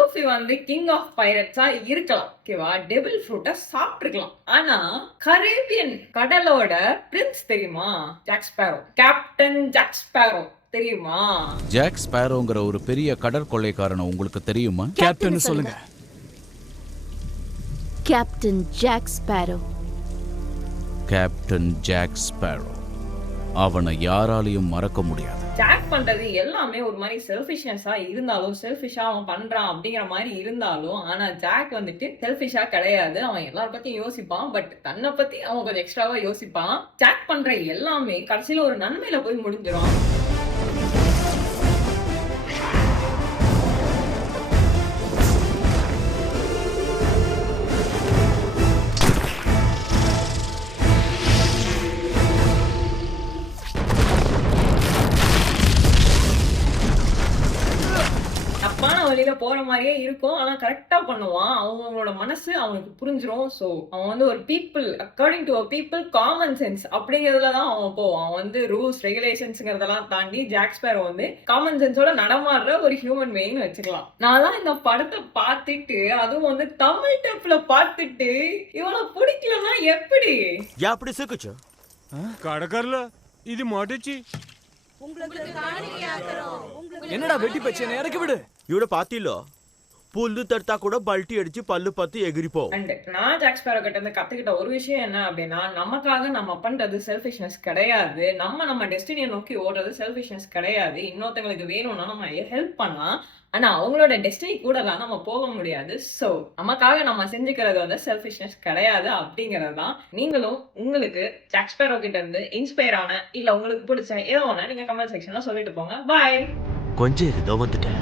Luffy வந்து king of பைரட்ஸா இருக்கலாம், ஓகேவா, டெபிள் ஃப்ரூட்டை சாப்பிட்டுருக்கலாம். ஆனா கரேபியன் கடலோட பிரின்ஸ் தெரியுமா? Jack Sparrow, captain Jack Sparrow தெரியுமா? ஜாக் ஸ்பேரோங்கிற ஒரு பெரிய கடற்கொள்ளைக்காரனை உங்களுக்கு தெரியுமா? கேப்டன் சொல்லுங்க. Captain Jack Sparrow. Captain Jack Sparrow. அவனை யாராலையும் மறக்க முடியாது. ஜாக் பண்றது எல்லாமே ஒரு மாதிரி செல்ஃபிஷ்னஸா இருந்தாலும், செல்ஃபிஷா அவன் பண்றான் அப்படிங்கிற மாதிரி இருந்தாலும், ஆனா ஜாக் வந்துட்டு செல்ஃபிஷா கிடையாது. அவன் எல்லார பத்தியும் யோசிப்பான், பட் தன்னை பத்தி அவன் கொஞ்சம் எக்ஸ்ட்ராவா யோசிப்பான். ஜாக் பண்ற எல்லாமே கடைசியில ஒரு நன்மையில போய் முடிஞ்சிடும். தப்பான வழியில போற மாதிரியே இருக்கும், ஆனா கரெக்டா பண்ணுவான். அவங்களோட மனசு அவனுக்கு புரிஞ்சிரும். சோ அவன் வந்து ஒரு people, according to people common sense அப்படிங்கறதுலதான் அவன் போவான். அவன் வந்து ரூல்ஸ் ரெகுலேஷன்ஸ்ங்கிறதெல்லாம் தாண்டி ஜாக் ஸ்பேரோ வந்து காமன் சென்ஸோட நடமாடுற ஒரு ஹியூமன் பீயிங்னு வச்சுக்கலாம். நான் தான் இந்த படத்தை பார்த்துட்டு, அதுவும் வந்து தமிழ் டப்ல பார்த்துட்டு இவனை பிடிக்கலன்னா எப்படி? அப்படி சிக்குச்சு கடற்கரல இது மாட்டுச்சு. என்னடா வெட்டி பச்சை இறக்கி விடு. இவட பாத்திலோ புல்லு தடுத்தா கூட பல்ட்டி அடிச்சு பல்லு பத்து எகிரிப்போ. அண்ட் நான் ஜாக் ஸ்பேரோ கிட்ட இருந்து கத்துக்கிட்ட ஒரு விஷயம் என்ன அப்படின்னா, நமக்காக நம்ம பண்றது செல்ஃபிஷ்னஸ் கிடையாது. நம்ம டெஸ்டினியை நோக்கி ஓடுறது செல்ஃபிஷ்னஸ் கிடையாது. இன்னொருத்தங்களுக்கு வேணும்னா நம்ம ஹெல்ப் பண்ணலாம், ஆனா அவங்களோட டெஸ்டினி கூடலாம் நம்ம போக முடியாது. சோ நமக்காக நம்ம செஞ்சுக்கிறது வந்து செல்ஃபிஷ்னஸ் கிடையாது அப்படிங்கிறது தான். நீங்களும் உங்களுக்கு ஜாக் ஸ்பேரோ கிட்ட இருந்து இன்ஸ்பயர் ஆன இல்ல உங்களுக்கு பிடிச்ச ஏதோ ஒண்ணு நீங்க கமெண்ட் செக்ஷன்ல சொல்லிட்டு போங்க. பாய். கொஞ்சம் இதோ வந்துட்டேன்.